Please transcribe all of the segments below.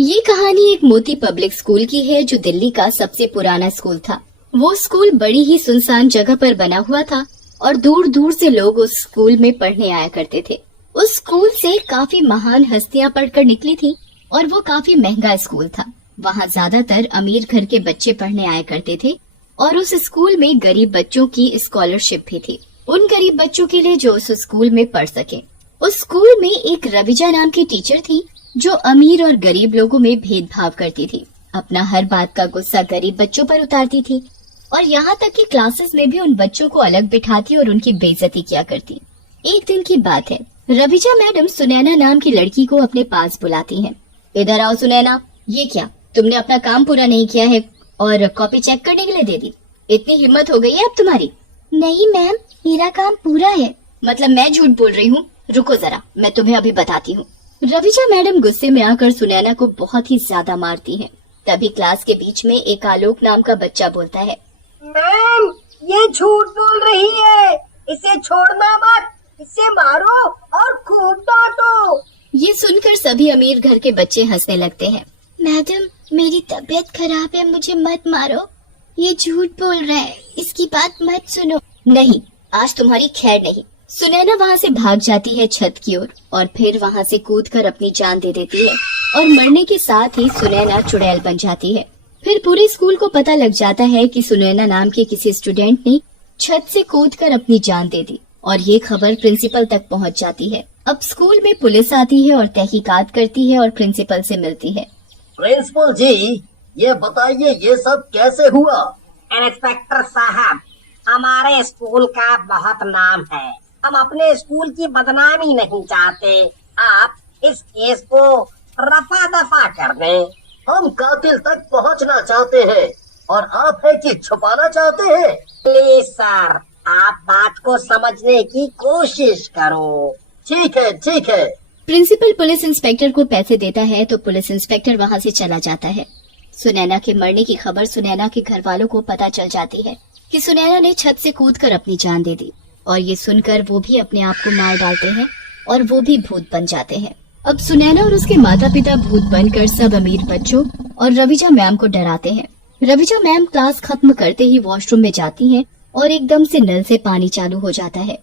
ये कहानी एक मोती पब्लिक स्कूल की है जो दिल्ली का सबसे पुराना स्कूल था। वो स्कूल बड़ी ही सुनसान जगह पर बना हुआ था और दूर दूर से लोग उस स्कूल में पढ़ने आया करते थे। उस स्कूल से काफी महान हस्तियां पढ़कर निकली थी और वो काफी महंगा स्कूल था। वहाँ ज्यादातर अमीर घर के बच्चे पढ़ने आया करते थे और उस स्कूल में गरीब बच्चों की स्कॉलरशिप भी थी, उन गरीब बच्चों के लिए जो उस स्कूल में पढ़ सके। उस स्कूल में एक रविजा नाम की टीचर थी जो अमीर और गरीब लोगों में भेदभाव करती थी। अपना हर बात का गुस्सा गरीब बच्चों पर उतारती थी और यहाँ तक कि क्लासेस में भी उन बच्चों को अलग बिठाती और उनकी बेइज्जती किया करती। एक दिन की बात है, रविजा मैडम सुनैना नाम की लड़की को अपने पास बुलाती हैं। इधर आओ सुनैना, ये क्या तुमने अपना काम पूरा नहीं किया है और कॉपी चेक करने के लिए दे दी? इतनी हिम्मत हो गई है अब तुम्हारी? नहीं मैम, मेरा काम पूरा है। मतलब मैं झूठ बोल रही हूँ? रुको जरा, मैं तुम्हें अभी बताती हूँ। रविजा मैडम गुस्से में आकर सुनैना को बहुत ही ज्यादा मारती हैं। तभी क्लास के बीच में एक आलोक नाम का बच्चा बोलता है, मैम ये झूठ बोल रही है, इसे छोड़ना मत, इसे मारो और खूब डांटो। ये सुनकर सभी अमीर घर के बच्चे हंसने लगते हैं। मैडम मेरी तबीयत खराब है, मुझे मत मारो। ये झूठ बोल रहा है, इसकी बात मत सुनो। नहीं, आज तुम्हारी खैर नहीं। सुनैना वहाँ से भाग जाती है छत की ओर और फिर वहाँ से कूदकर अपनी जान दे देती है और मरने के साथ ही सुनैना चुड़ैल बन जाती है। फिर पूरे स्कूल को पता लग जाता है कि सुनैना नाम के किसी स्टूडेंट ने छत से कूदकर अपनी जान दे दी और ये खबर प्रिंसिपल तक पहुँच जाती है। अब स्कूल में पुलिस आती है और तहकीकात करती है और प्रिंसिपल से मिलती है। प्रिंसिपल जी, ये बताइए ये सब कैसे हुआ? इंस्पेक्टर साहब, हमारे स्कूल का बहुत नाम है, हम अपने स्कूल की बदनामी नहीं चाहते। आप इस केस को रफा दफा कर दें। हम कातिल तक पहुंचना चाहते हैं और आप है कि छुपाना चाहते हैं? प्लीज सर, आप बात को समझने की कोशिश करो। ठीक है, ठीक है। प्रिंसिपल पुलिस इंस्पेक्टर को पैसे देता है तो पुलिस इंस्पेक्टर वहाँ से चला जाता है। सुनैना के मरने की खबर सुनैना के घर वालों को पता चल जाती है कि सुनैना ने छत से कूदकर अपनी जान दे दी और ये सुनकर वो भी अपने आप को मार डालते हैं और वो भी भूत बन जाते हैं। अब सुनैना और उसके माता पिता भूत बनकर सब अमीर बच्चों और रविजा मैम को डराते हैं। रविजा मैम क्लास खत्म करते ही वॉशरूम में जाती हैं और एकदम से नल से पानी चालू हो जाता है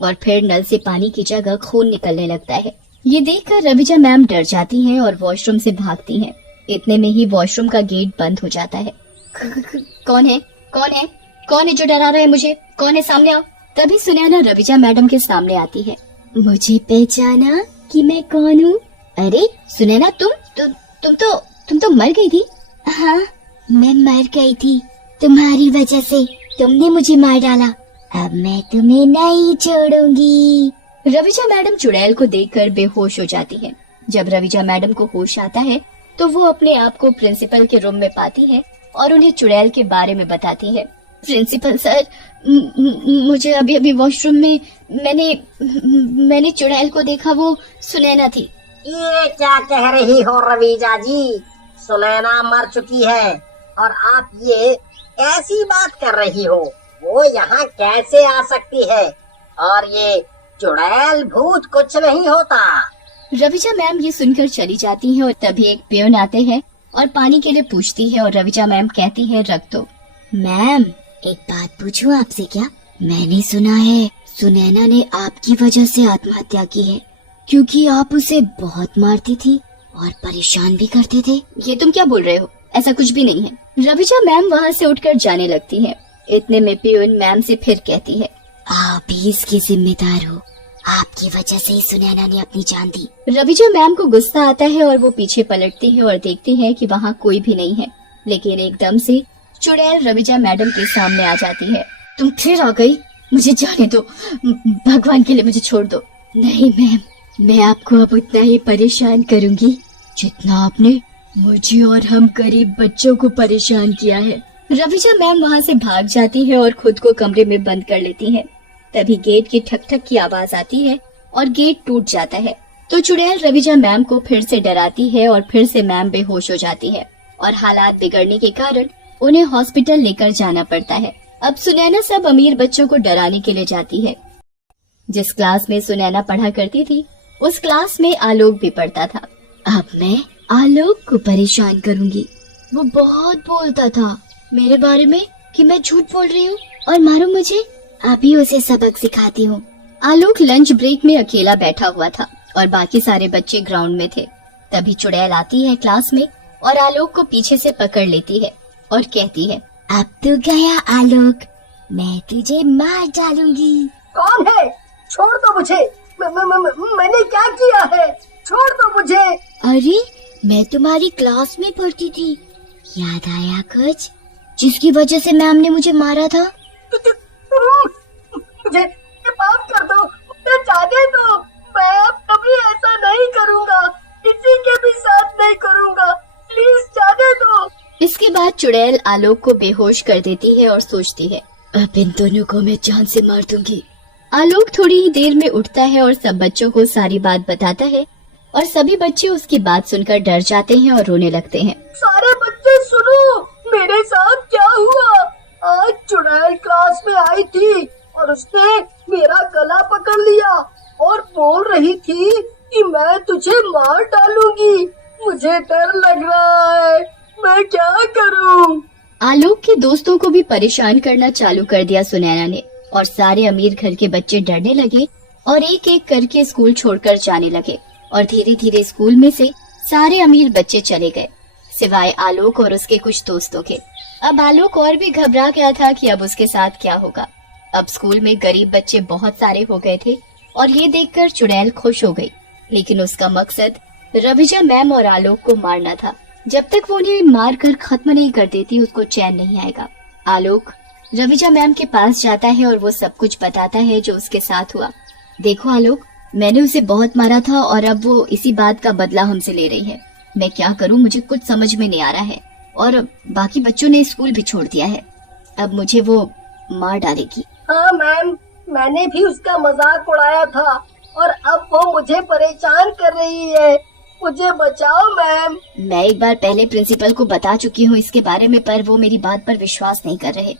और फिर नल से पानी की जगह खून निकलने लगता है। ये देखकर रविजा मैम डर जाती हैं और वॉशरूम से भागती हैं। इतने में ही वॉशरूम का गेट बंद हो जाता है। कौन है? कौन है? कौन है जो डरा रहा है मुझे? कौन है? सामने आओ। तभी सुनैना रविजा मैडम के सामने आती है। मुझे पहचाना कि मैं कौन हूँ? अरे सुनैना, तुम तो मर गई थी। हाँ, मैं मर गई थी तुम्हारी वजह से, तुमने मुझे मार डाला। अब मैं तुम्हें नहीं छोड़ूंगी। रविजा मैडम चुड़ैल को देखकर बेहोश हो जाती है। जब रविजा मैडम को होश आता है तो वो अपने आप को प्रिंसिपल के रूम में पाती है और उन्हें चुड़ैल के बारे में बताती है। प्रिंसिपल सर, मुझे अभी वॉशरूम में मैंने चुड़ैल को देखा, वो सुनैना थी। ये क्या कह रही हो रवीजा जी? सुनैना मर चुकी है और आप ये कैसी बात कर रही हो? वो यहाँ कैसे आ सकती है? और ये चुड़ैल भूत कुछ नहीं होता। रविजा मैम ये सुनकर चली जाती है और तभी एक पियोन आते हैं और पानी के लिए पूछती है और रविजा मैम कहती है, रख दो। मैम एक बात पूछूं आपसे क्या? मैंने सुना है सुनैना ने आपकी वजह से आत्महत्या की है, क्योंकि आप उसे बहुत मारती थी और परेशान भी करते थे। ये तुम क्या बोल रहे हो? ऐसा कुछ भी नहीं है। रविजा मैम वहाँ से उठकर जाने लगती है। इतने में पियोन मैम से फिर कहती है, आप ही इसके जिम्मेदार हो, आपकी वजह से ही सुनैना ने अपनी जान दी। रविजा मैम को गुस्सा आता है और वो पीछे पलटती है और देखती है कि वहाँ कोई भी नहीं है, लेकिन एकदम से चुड़ैल रविजा मैडम के सामने आ जाती है। तुम फिर आ गई, मुझे जाने दो, भगवान के लिए मुझे छोड़ दो। नहीं मैम, मैं आपको अब उतना ही परेशान करूंगी जितना आपने मुझे और हम गरीब बच्चों को परेशान किया है। रविजा मैम वहाँ से भाग जाती है और खुद को कमरे में बंद कर लेती है। तभी गेट की ठक ठक की आवाज आती है और गेट टूट जाता है तो चुड़ैल रविजा मैम को फिर से डराती है और फिर से मैम बेहोश हो जाती है और हालात बिगड़ने के कारण उन्हें हॉस्पिटल लेकर जाना पड़ता है। अब सुनैना सब अमीर बच्चों को डराने के लिए जाती है। जिस क्लास में सुनैना पढ़ा करती थी उस क्लास में आलोक भी पढ़ता था। अब मैं आलोक को परेशान करूंगी। वो बहुत बोलता था मेरे बारे में कि मैं झूठ बोल रही हूँ और मारो मुझे। अभी उसे सबक सिखाती हूँ। आलोक लंच ब्रेक में अकेला बैठा हुआ था और बाकी सारे बच्चे ग्राउंड में थे। तभी चुड़ैल आती है क्लास में और आलोक को पीछे से पकड़ लेती है और कहती है, अब तो गया आलोक, मैं तुझे मार डालूंगी। कौन है? छोड़ दो मुझे। मैंने क्या किया है? छोड़ दो मुझे। अरे मैं तुम्हारी क्लास में पढ़ती थी, याद आया कुछ जिसकी वजह से मैम ने मुझे मारा था? मुझे माफ कर दो, मुझे जाने दो। मैं अब कभी ऐसा नहीं करूँगा, किसी के भी साथ नहीं करूँगा। प्लीज जाने दो। इसके बाद चुड़ैल आलोक को बेहोश कर देती है और सोचती है, अब इन दोनों को मैं जान से मार दूंगी। आलोक थोड़ी ही देर में उठता है और सब बच्चों को सारी बात बताता है और सभी बच्चे उसकी बात सुनकर डर जाते हैं और रोने लगते हैं। सारे बच्चे सुनो, मेरे साथ क्या हुआ। आज चुड़ैल क्लास में आई थी और उसने मेरा गला पकड़ लिया और बोल रही थी कि मैं तुझे मार डालूंगी। मुझे डर लग रहा है, मैं क्या करूं? आलोक के दोस्तों को भी परेशान करना चालू कर दिया सुनैना ने और सारे अमीर घर के बच्चे डरने लगे और एक एक करके स्कूल छोड़कर जाने लगे और धीरे धीरे स्कूल में से सारे अमीर बच्चे चले गए सिवाय आलोक और उसके कुछ दोस्तों के। अब आलोक और भी घबरा गया था कि अब उसके साथ क्या होगा। अब स्कूल में गरीब बच्चे बहुत सारे हो गए थे और ये देखकर चुड़ैल खुश हो गई, लेकिन उसका मकसद रविजा मैम और आलोक को मारना था। जब तक वो उन्हें मार कर खत्म नहीं कर देती उसको चैन नहीं आएगा। आलोक रविजा मैम के पास जाता है और वो सब कुछ बताता है जो उसके साथ हुआ। देखो आलोक, मैंने उसे बहुत मारा था और अब वो इसी बात का बदला हमसे ले रही है। मैं क्या करूं, मुझे कुछ समझ में नहीं आ रहा है और बाकी बच्चों ने स्कूल भी छोड़ दिया है। अब मुझे वो मार डालेगी। हाँ मैम, मैंने भी उसका मजाक उड़ाया था और अब वो मुझे परेशान कर रही है। मुझे बचाओ मैम। मैं एक बार पहले प्रिंसिपल को बता चुकी हूँ इसके बारे में, पर वो मेरी बात पर विश्वास नहीं कर रहे।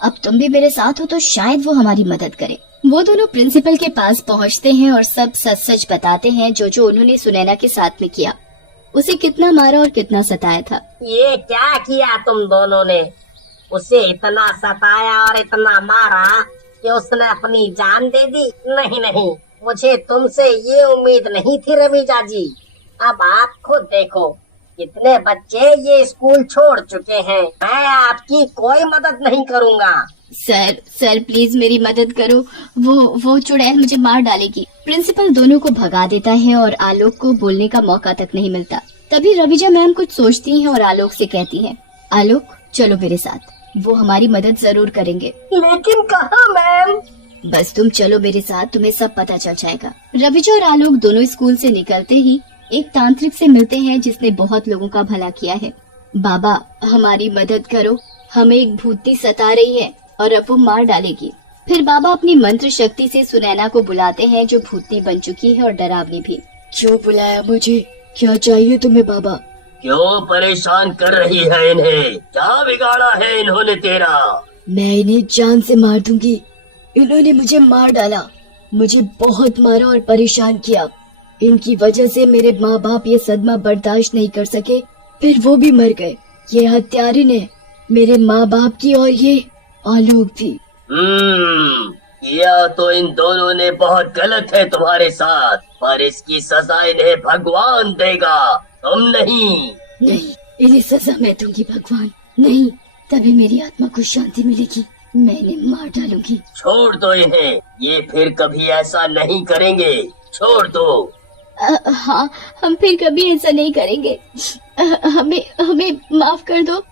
अब तुम भी मेरे साथ हो तो शायद वो हमारी मदद करे। वो दोनों प्रिंसिपल के पास पहुँचते हैं और सब सच सच बताते हैं जो उन्होंने सुनैना के साथ में किया, उसे कितना मारा और कितना सताया था। ये क्या किया तुम दोनों ने? उसे इतना सताया और इतना मारा कि उसने अपनी जान दे दी? नहीं नहीं, मुझे तुमसे ये उम्मीद नहीं थी रविजा जी। अब आप खुद देखो, कितने बच्चे ये स्कूल छोड़ चुके हैं। मैं आपकी कोई मदद नहीं करूँगा। सर प्लीज मेरी मदद करो, वो चुड़ैल मुझे मार डालेगी। प्रिंसिपल दोनों को भगा देता है और आलोक को बोलने का मौका तक नहीं मिलता। तभी रविजा मैम कुछ सोचती हैं और आलोक से कहती हैं, आलोक चलो मेरे साथ, वो हमारी मदद जरूर करेंगे। लेकिन कहाँ मैम? बस तुम चलो मेरे साथ, तुम्हें सब पता चल जाएगा। रविजा और आलोक दोनों स्कूल से निकलते ही एक तांत्रिक से मिलते हैं जिसने बहुत लोगों का भला किया है। बाबा हमारी मदद करो, हमें एक भूतनी सता रही है और अब वो मार डालेगी। फिर बाबा अपनी मंत्र शक्ति से सुनैना को बुलाते हैं जो भूतनी बन चुकी है और डरावनी भी। क्यों बुलाया मुझे? क्या चाहिए तुम्हें बाबा? क्यों परेशान कर रही है इन्हें? क्या बिगाड़ा है इन्होंने तेरा? मैं इन्हें जान से मार दूंगी। इन्होंने मुझे मार डाला, मुझे बहुत मारा और परेशान किया। इनकी वजह से मेरे माँ बाप ये सदमा बर्दाश्त नहीं कर सके, फिर वो भी मर गए। ये हत्यारे ने मेरे माँ बाप की और ये आलोक भी। किया तो इन दोनों ने बहुत गलत है तुम्हारे साथ, पर इसकी सजा इन्हें भगवान देगा, तुम नहीं। नहीं, इन्हें सजा मैं दूंगी भगवान। नहीं, तभी मेरी आत्मा को शांति मिलेगी। मैं इन्हें मार डालूंगी। छोड़ दो इन्हें, ये फिर कभी ऐसा नहीं करेंगे। छोड़ दो। हाँ, हम फिर कभी ऐसा नहीं करेंगे। हमें माफ कर दो।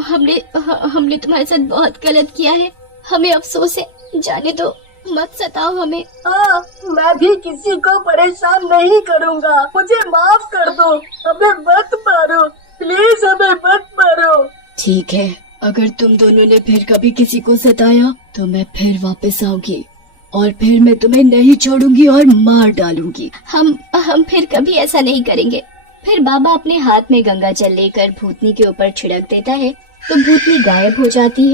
हमने तुम्हारे साथ बहुत गलत किया है, हमें अफसोस है। जाने दो, मत सताओ हमें। हाँ, मैं भी किसी को परेशान नहीं करूँगा। मुझे माफ कर दो, हमें मत मारो, प्लीज हमें मत मारो। ठीक है, अगर तुम दोनों ने फिर कभी किसी को सताया तो मैं फिर वापस आऊंगी और फिर मैं तुम्हें नहीं छोड़ूंगी और मार डालूंगी। हम फिर कभी ऐसा नहीं करेंगे। फिर बाबा अपने हाथ में गंगा जल लेकर भूतनी के ऊपर छिड़क देता है तो भूतनी गायब हो जाती है।